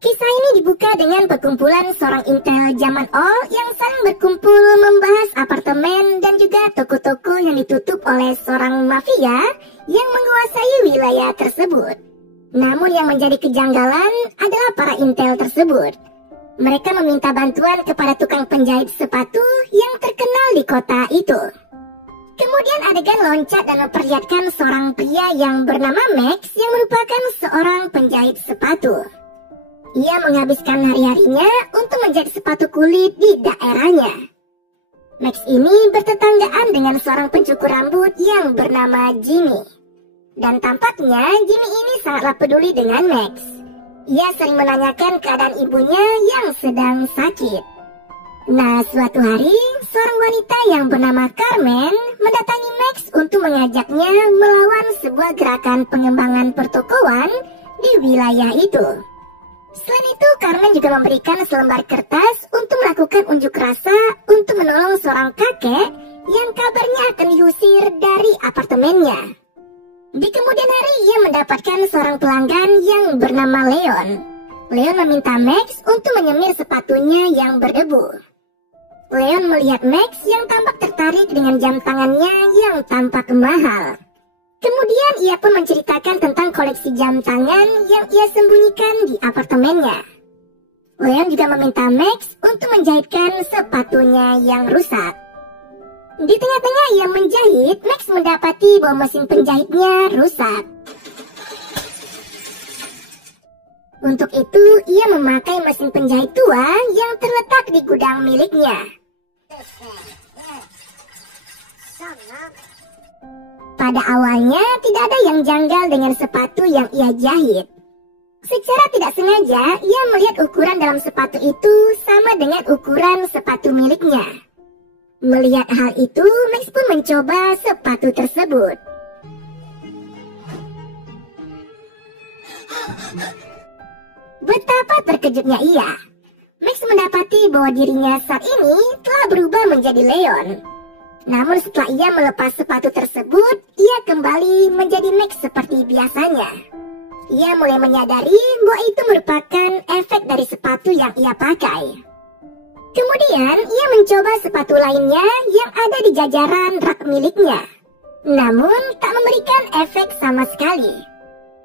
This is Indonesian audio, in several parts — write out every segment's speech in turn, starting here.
Kisah ini dibuka dengan perkumpulan seorang intel zaman old yang saling berkumpul membahas apartemen dan juga toko-toko yang ditutup oleh seorang mafia yang menguasai wilayah tersebut. Namun yang menjadi kejanggalan adalah para intel tersebut. Mereka meminta bantuan kepada tukang penjahit sepatu yang terkenal di kota itu. Kemudian adegan loncat dan memperlihatkan seorang pria yang bernama Max yang merupakan seorang penjahit sepatu. Ia menghabiskan hari-harinya untuk menjahit sepatu kulit di daerahnya. Max ini bertetanggaan dengan seorang pencukur rambut yang bernama Jimmy. Dan tampaknya Jimmy ini sangatlah peduli dengan Max. Ia sering menanyakan keadaan ibunya yang sedang sakit. Nah, suatu hari, seorang wanita yang bernama Carmen mendatangi Max untuk mengajaknya melawan sebuah gerakan pengembangan pertokoan di wilayah itu. Selain itu, Carmen juga memberikan selembar kertas untuk melakukan unjuk rasa untuk menolong seorang kakek yang kabarnya akan diusir dari apartemennya. Di kemudian hari, ia mendapatkan seorang pelanggan yang bernama Leon. Leon meminta Max untuk menyemir sepatunya yang berdebu. Leon melihat Max yang tampak tertarik dengan jam tangannya yang tampak mahal. Kemudian ia pun menceritakan tentang koleksi jam tangan yang ia sembunyikan di apartemennya. Leon juga meminta Max untuk menjahitkan sepatunya yang rusak. Di tengah-tengah ia menjahit, Max mendapati bahwa mesin penjahitnya rusak. Untuk itu, ia memakai mesin penjahit tua yang terletak di gudang miliknya. Pada awalnya, tidak ada yang janggal dengan sepatu yang ia jahit. Secara tidak sengaja, ia melihat ukuran dalam sepatu itu sama dengan ukuran sepatu miliknya. Melihat hal itu, Max pun mencoba sepatu tersebut. Betapa terkejutnya ia. Max mendapati bahwa dirinya saat ini telah berubah menjadi Leon. Namun setelah ia melepas sepatu tersebut, ia kembali menjadi Max seperti biasanya. Ia mulai menyadari bahwa itu merupakan efek dari sepatu yang ia pakai. Kemudian ia mencoba sepatu lainnya yang ada di jajaran rak miliknya. Namun tak memberikan efek sama sekali.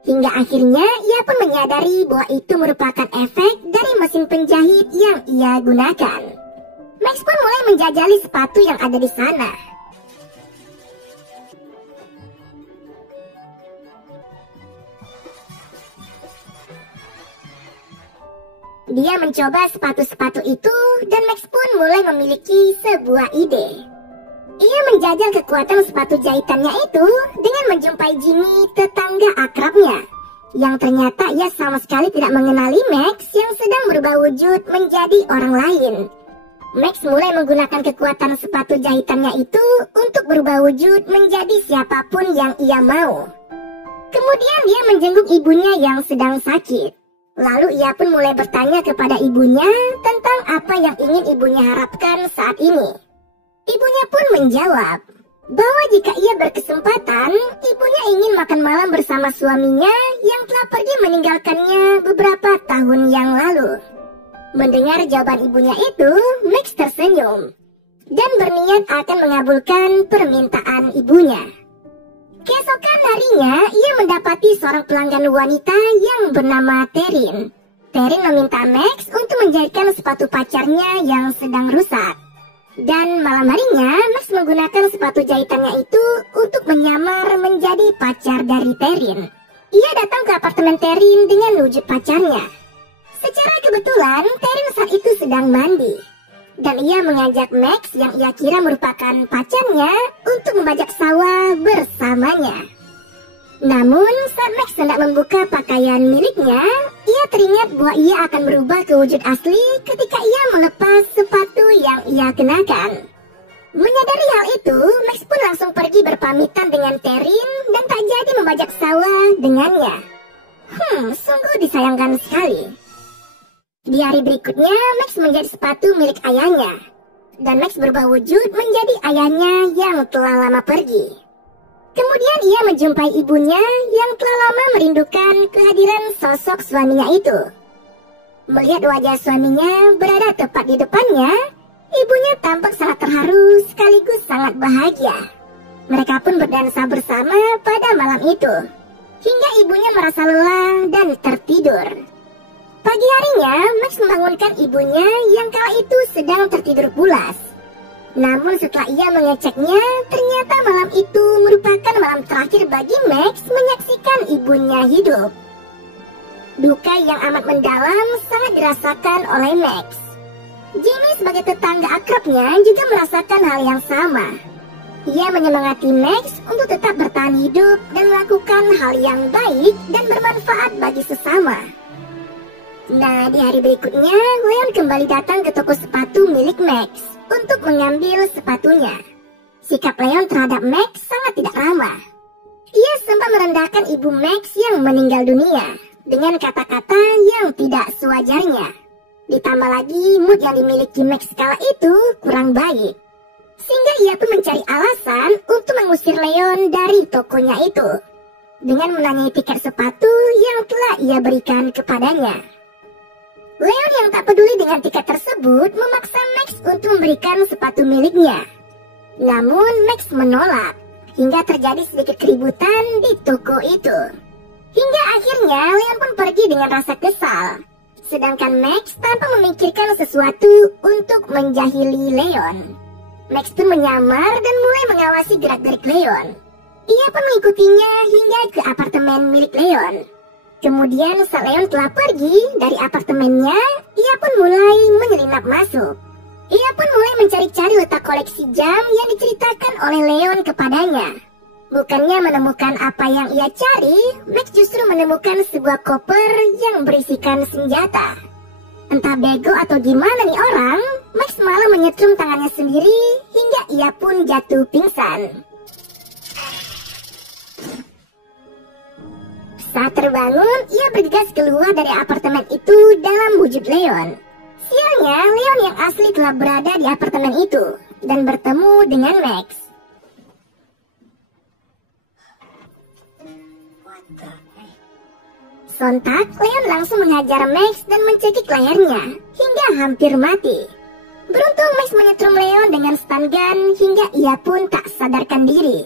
Hingga akhirnya ia pun menyadari bahwa itu merupakan efek dari mesin penjahit yang ia gunakan. Max pun mulai menjajali sepatu yang ada di sana. Dia mencoba sepatu-sepatu itu dan Max pun mulai memiliki sebuah ide. Ia menjajal kekuatan sepatu jahitannya itu dengan menjumpai Jimmy, tetangga akrabnya, yang ternyata ia sama sekali tidak mengenali Max yang sedang berubah wujud menjadi orang lain. Max mulai menggunakan kekuatan sepatu jahitannya itu untuk berubah wujud menjadi siapapun yang ia mau. Kemudian dia menjenguk ibunya yang sedang sakit. Lalu ia pun mulai bertanya kepada ibunya tentang apa yang ingin ibunya harapkan saat ini. Ibunya pun menjawab bahwa jika ia berkesempatan, ibunya ingin makan malam bersama suaminya yang telah pergi meninggalkannya beberapa tahun yang lalu. Mendengar jawaban ibunya itu, Max tersenyum dan berniat akan mengabulkan permintaan ibunya. Keesokan harinya, ia mendapati seorang pelanggan wanita yang bernama Terin. Terin meminta Max untuk menjahitkan sepatu pacarnya yang sedang rusak. Dan malam harinya, Max menggunakan sepatu jahitannya itu untuk menyamar menjadi pacar dari Terin. Ia datang ke apartemen Terin dengan wujud pacarnya. Secara kebetulan, Terin saat itu sedang mandi. Dan ia mengajak Max yang ia kira merupakan pacarnya untuk membajak sawah bersamanya. Namun saat Max hendak membuka pakaian miliknya, ia teringat bahwa ia akan berubah ke wujud asli ketika ia melepas sepatu yang ia kenakan. Menyadari hal itu, Max pun langsung pergi berpamitan dengan Terin dan tak jadi membajak sawah dengannya. Sungguh disayangkan sekali. Di hari berikutnya, Max menjadi sepatu milik ayahnya. Dan Max berubah wujud menjadi ayahnya yang telah lama pergi. Kemudian ia menjumpai ibunya yang telah lama merindukan kehadiran sosok suaminya itu. Melihat wajah suaminya berada tepat di depannya, ibunya tampak sangat terharu sekaligus sangat bahagia. Mereka pun berdansa bersama pada malam itu, hingga ibunya merasa lelah dan tertidur. Pagi harinya, Max membangunkan ibunya yang kala itu sedang tertidur pulas. Namun setelah ia mengeceknya, ternyata malam itu merupakan malam terakhir bagi Max menyaksikan ibunya hidup. Duka yang amat mendalam sangat dirasakan oleh Max. Jimmy sebagai tetangga akrabnya juga merasakan hal yang sama. Ia menyemangati Max untuk tetap bertahan hidup dan melakukan hal yang baik dan bermanfaat bagi sesama. Nah, di hari berikutnya, Leon kembali datang ke toko sepatu milik Max untuk mengambil sepatunya. Sikap Leon terhadap Max sangat tidak ramah. Ia sempat merendahkan ibu Max yang meninggal dunia dengan kata-kata yang tidak sewajarnya. Ditambah lagi mood yang dimiliki Max kala itu kurang baik, sehingga ia pun mencari alasan untuk mengusir Leon dari tokonya itu dengan menanyai tiket sepatu yang telah ia berikan kepadanya. Leon yang tak peduli dengan tiket tersebut memaksa Max untuk memberikan sepatu miliknya. Namun Max menolak, hingga terjadi sedikit keributan di toko itu. Hingga akhirnya Leon pun pergi dengan rasa kesal. Sedangkan Max tanpa memikirkan sesuatu untuk menjahili Leon. Max pun menyamar dan mulai mengawasi gerak-gerik Leon. Ia pun mengikutinya hingga ke apartemen milik Leon. Kemudian saat Leon telah pergi dari apartemennya, ia pun mulai menyelinap masuk. Ia pun mulai mencari-cari letak koleksi jam yang diceritakan oleh Leon kepadanya. Bukannya menemukan apa yang ia cari, Max justru menemukan sebuah koper yang berisikan senjata. Entah bego atau gimana nih orang, Max malah menyetrum tangannya sendiri hingga ia pun jatuh pingsan. Saat terbangun, ia bergegas keluar dari apartemen itu dalam wujud Leon. Sialnya, Leon yang asli telah berada di apartemen itu dan bertemu dengan Max. Sontak, Leon langsung menghajar Max dan mencekik lehernya hingga hampir mati. Beruntung Max menyetrum Leon dengan stun gun hingga ia pun tak sadarkan diri.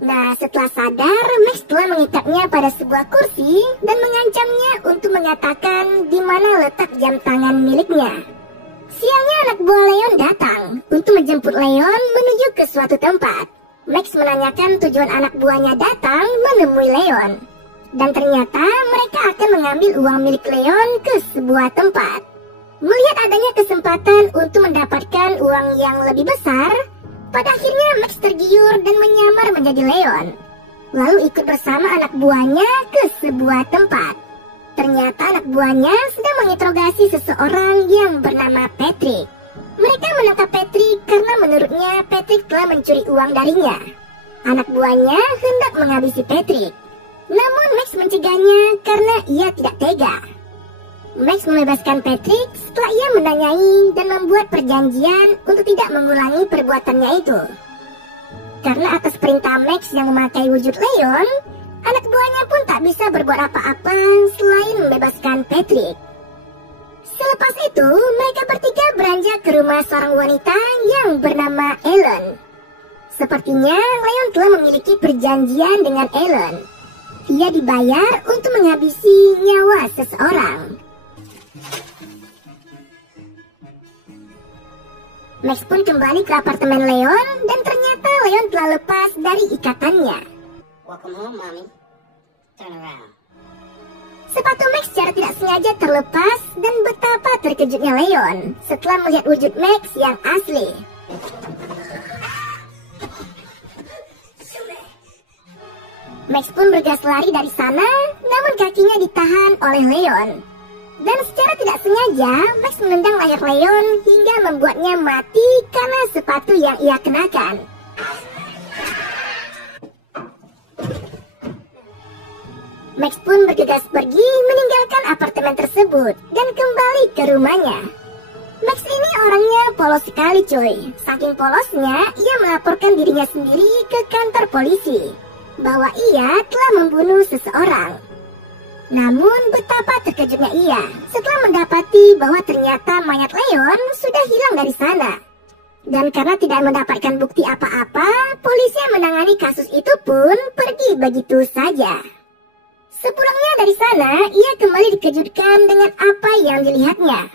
Nah, setelah sadar, Max telah mengikatnya pada sebuah kursi dan mengancamnya untuk mengatakan di mana letak jam tangan miliknya. Sialnya anak buah Leon datang untuk menjemput Leon menuju ke suatu tempat. Max menanyakan tujuan anak buahnya datang menemui Leon. Dan ternyata mereka akan mengambil uang milik Leon ke sebuah tempat. Melihat adanya kesempatan untuk mendapatkan uang yang lebih besar, pada akhirnya Max tergiur dan menyamar menjadi Leon, lalu ikut bersama anak buahnya ke sebuah tempat. Ternyata anak buahnya sedang menginterogasi seseorang yang bernama Patrick. Mereka menangkap Patrick karena menurutnya Patrick telah mencuri uang darinya. Anak buahnya hendak menghabisi Patrick, namun Max mencegahnya karena ia tidak tega. Max membebaskan Patrick setelah ia menanyai dan membuat perjanjian untuk tidak mengulangi perbuatannya itu. Karena atas perintah Max yang memakai wujud Leon, anak buahnya pun tak bisa berbuat apa-apa selain membebaskan Patrick. Selepas itu, mereka bertiga beranjak ke rumah seorang wanita yang bernama Ellen. Sepertinya Leon telah memiliki perjanjian dengan Ellen. Ia dibayar untuk menghabisi nyawa seseorang. Max pun kembali ke apartemen Leon dan ternyata Leon telah lepas dari ikatannya. Welcome home, mommy. Turn around. Sepatu Max secara tidak sengaja terlepas dan betapa terkejutnya Leon setelah melihat wujud Max yang asli. Max pun bergegas lari dari sana, namun kakinya ditahan oleh Leon. Dan secara tidak sengaja, Max menendang leher Leon hingga membuatnya mati karena sepatu yang ia kenakan. Max pun bergegas pergi meninggalkan apartemen tersebut dan kembali ke rumahnya. Max ini orangnya polos sekali coy. Saking polosnya, ia melaporkan dirinya sendiri ke kantor polisi bahwa ia telah membunuh seseorang. Namun betapa terkejutnya ia setelah mendapati bahwa ternyata mayat Leon sudah hilang dari sana. Dan karena tidak mendapatkan bukti apa-apa, polisi yang menangani kasus itu pun pergi begitu saja. Sepulangnya dari sana, ia kembali dikejutkan dengan apa yang dilihatnya.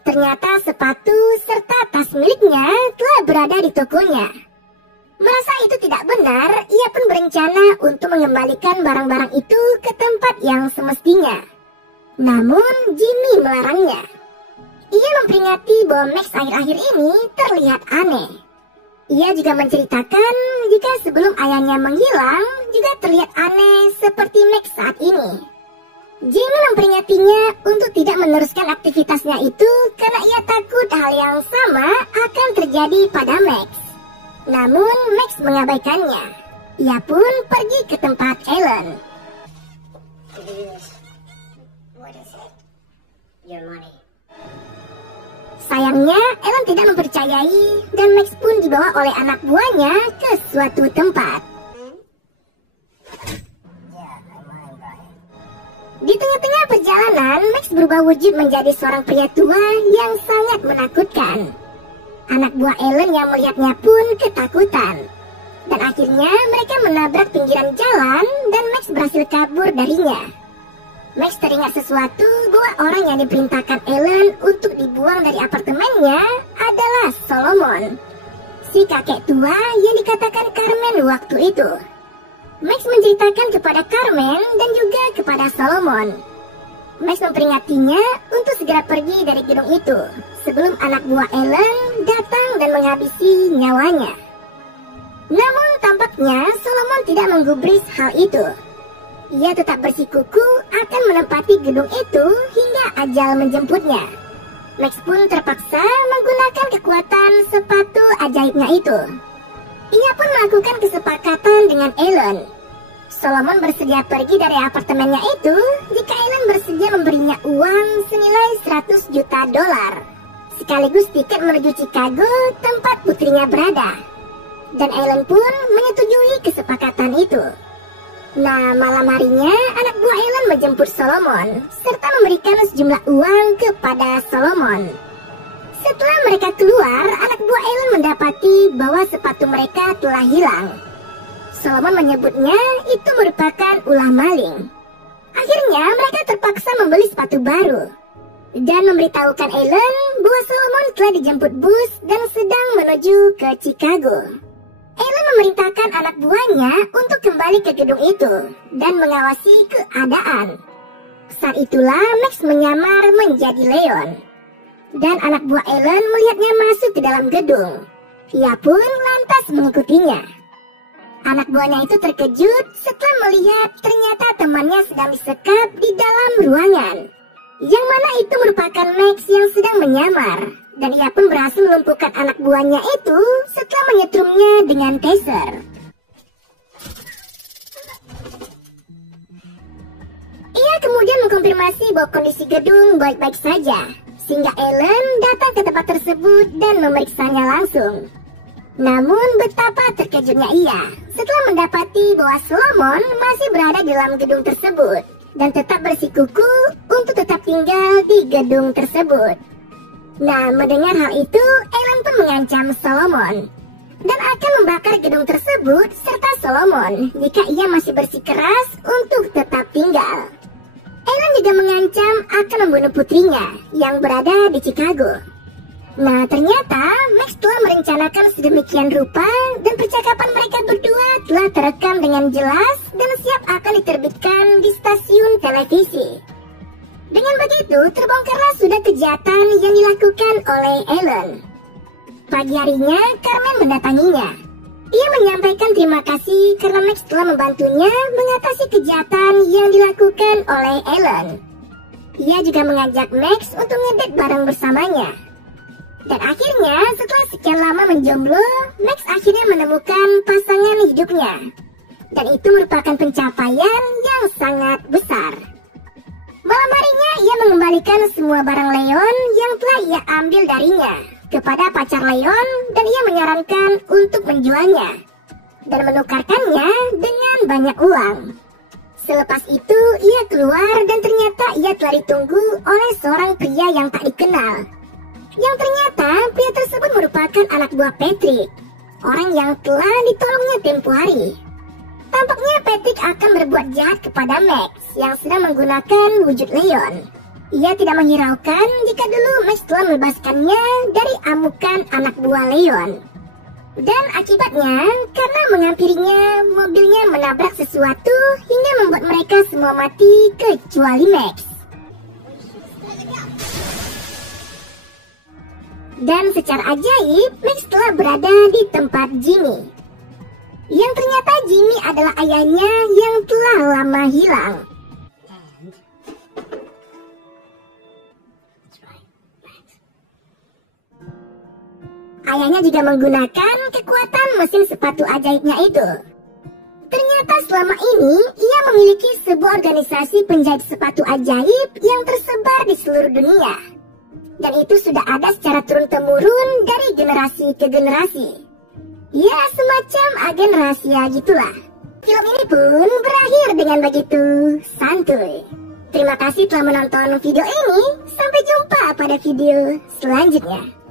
Ternyata sepatu serta tas miliknya telah berada di tokonya. Merasa itu tidak benar, ia pun berencana untuk mengembalikan barang-barang itu ke tempat yang semestinya. Namun, Jimmy melarangnya. Ia memperingati bahwa Max akhir-akhir ini terlihat aneh. Ia juga menceritakan jika sebelum ayahnya menghilang, juga terlihat aneh seperti Max saat ini. Jimmy memperingatinya untuk tidak meneruskan aktivitasnya itu karena ia takut hal yang sama akan terjadi pada Max. Namun Max mengabaikannya. Ia pun pergi ke tempat Ellen. What is it? Your money. Sayangnya Ellen tidak mempercayai dan Max pun dibawa oleh anak buahnya ke suatu tempat. Di tengah-tengah perjalanan, Max berubah wujud menjadi seorang pria tua yang sangat menakutkan. Anak buah Ellen yang melihatnya pun ketakutan. Dan akhirnya mereka menabrak pinggiran jalan dan Max berhasil kabur darinya. Max teringat sesuatu bahwa orang yang diperintahkan Ellen untuk dibuang dari apartemennya adalah Solomon, si kakek tua yang dikatakan Carmen waktu itu. Max menceritakan kepada Carmen dan juga kepada Solomon. Max memperingatinya untuk segera pergi dari gedung itu sebelum anak buah Ellen datang dan menghabisi nyawanya. Namun tampaknya Solomon tidak menggubris hal itu. Ia tetap bersikuku akan menempati gedung itu hingga ajal menjemputnya. Max pun terpaksa menggunakan kekuatan sepatu ajaibnya itu. Ia pun melakukan kesepakatan dengan Ellen. Solomon bersedia pergi dari apartemennya itu jika Ellen bersedia memberinya uang senilai $100 juta, sekaligus tiket menuju Chicago tempat putrinya berada. Dan Ellen pun menyetujui kesepakatan itu. Nah, malam harinya anak buah Ellen menjemput Solomon serta memberikan sejumlah uang kepada Solomon. Setelah mereka keluar, anak buah Ellen mendapati bahwa sepatu mereka telah hilang. Solomon menyebutnya itu merupakan ulah maling. Akhirnya mereka terpaksa membeli sepatu baru dan memberitahukan Ellen bahwa Solomon telah dijemput bus dan sedang menuju ke Chicago. Ellen memerintahkan anak buahnya untuk kembali ke gedung itu dan mengawasi keadaan. Saat itulah Max menyamar menjadi Leon. Dan anak buah Ellen melihatnya masuk ke dalam gedung. Ia pun lantas mengikutinya. Anak buahnya itu terkejut setelah melihat ternyata temannya sedang disekap di dalam ruangan. Yang mana itu merupakan Max yang sedang menyamar. Dan ia pun berhasil melumpuhkan anak buahnya itu setelah menyetrumnya dengan taser. Ia kemudian mengkonfirmasi bahwa kondisi gedung baik-baik saja, sehingga Ellen datang ke tempat tersebut dan memeriksanya langsung. Namun betapa terkejutnya ia setelah mendapati bahwa Solomon masih berada di dalam gedung tersebut dan tetap bersikuku untuk tetap tinggal di gedung tersebut. Nah, mendengar hal itu, Ellen pun mengancam Solomon dan akan membakar gedung tersebut serta Solomon jika ia masih bersikeras untuk tetap tinggal. Ellen juga mengancam akan membunuh putrinya yang berada di Chicago. Nah, ternyata Max telah merencanakan sedemikian rupa dan percakapan mereka berdua telah terekam dengan jelas dan siap akan diterbitkan di stasiun televisi. Dengan begitu, terbongkarlah sudah kejahatan yang dilakukan oleh Ellen. Pagi harinya, Carmen mendatanginya. Ia menyampaikan terima kasih karena Max telah membantunya mengatasi kejahatan yang dilakukan oleh Ellen. Ia juga mengajak Max untuk ngedate bareng bersamanya. Dan akhirnya, setelah sekian lama menjomblo, Max akhirnya menemukan pasangan hidupnya. Dan itu merupakan pencapaian yang sangat besar. Malam harinya ia mengembalikan semua barang Leon yang telah ia ambil darinya kepada pacar Leon dan ia menyarankan untuk menjualnya dan menukarkannya dengan banyak uang. Selepas itu, ia keluar dan ternyata ia telah ditunggu oleh seorang pria yang tak dikenal. Yang ternyata pria tersebut merupakan anak buah Patrick, orang yang telah ditolongnya tempo hari. Tampaknya Patrick akan berbuat jahat kepada Max yang sedang menggunakan wujud Leon. Ia tidak menghiraukan jika dulu Max telah membebaskannya dari amukan anak buah Leon. Dan akibatnya, karena menghampirinya, mobilnya menabrak sesuatu hingga membuat mereka semua mati kecuali Max. Dan secara ajaib, Max telah berada di tempat Jimmy. Yang ternyata Jimmy adalah ayahnya yang telah lama hilang. Ayahnya juga menggunakan kekuatan mesin sepatu ajaibnya itu. Ternyata selama ini ia memiliki sebuah organisasi penjahit sepatu ajaib yang tersebar di seluruh dunia. Dan itu sudah ada secara turun-temurun dari generasi ke generasi. Ya, semacam agen rahasia gitulah. Film ini pun berakhir dengan begitu santuy. Terima kasih telah menonton video ini. Sampai jumpa pada video selanjutnya.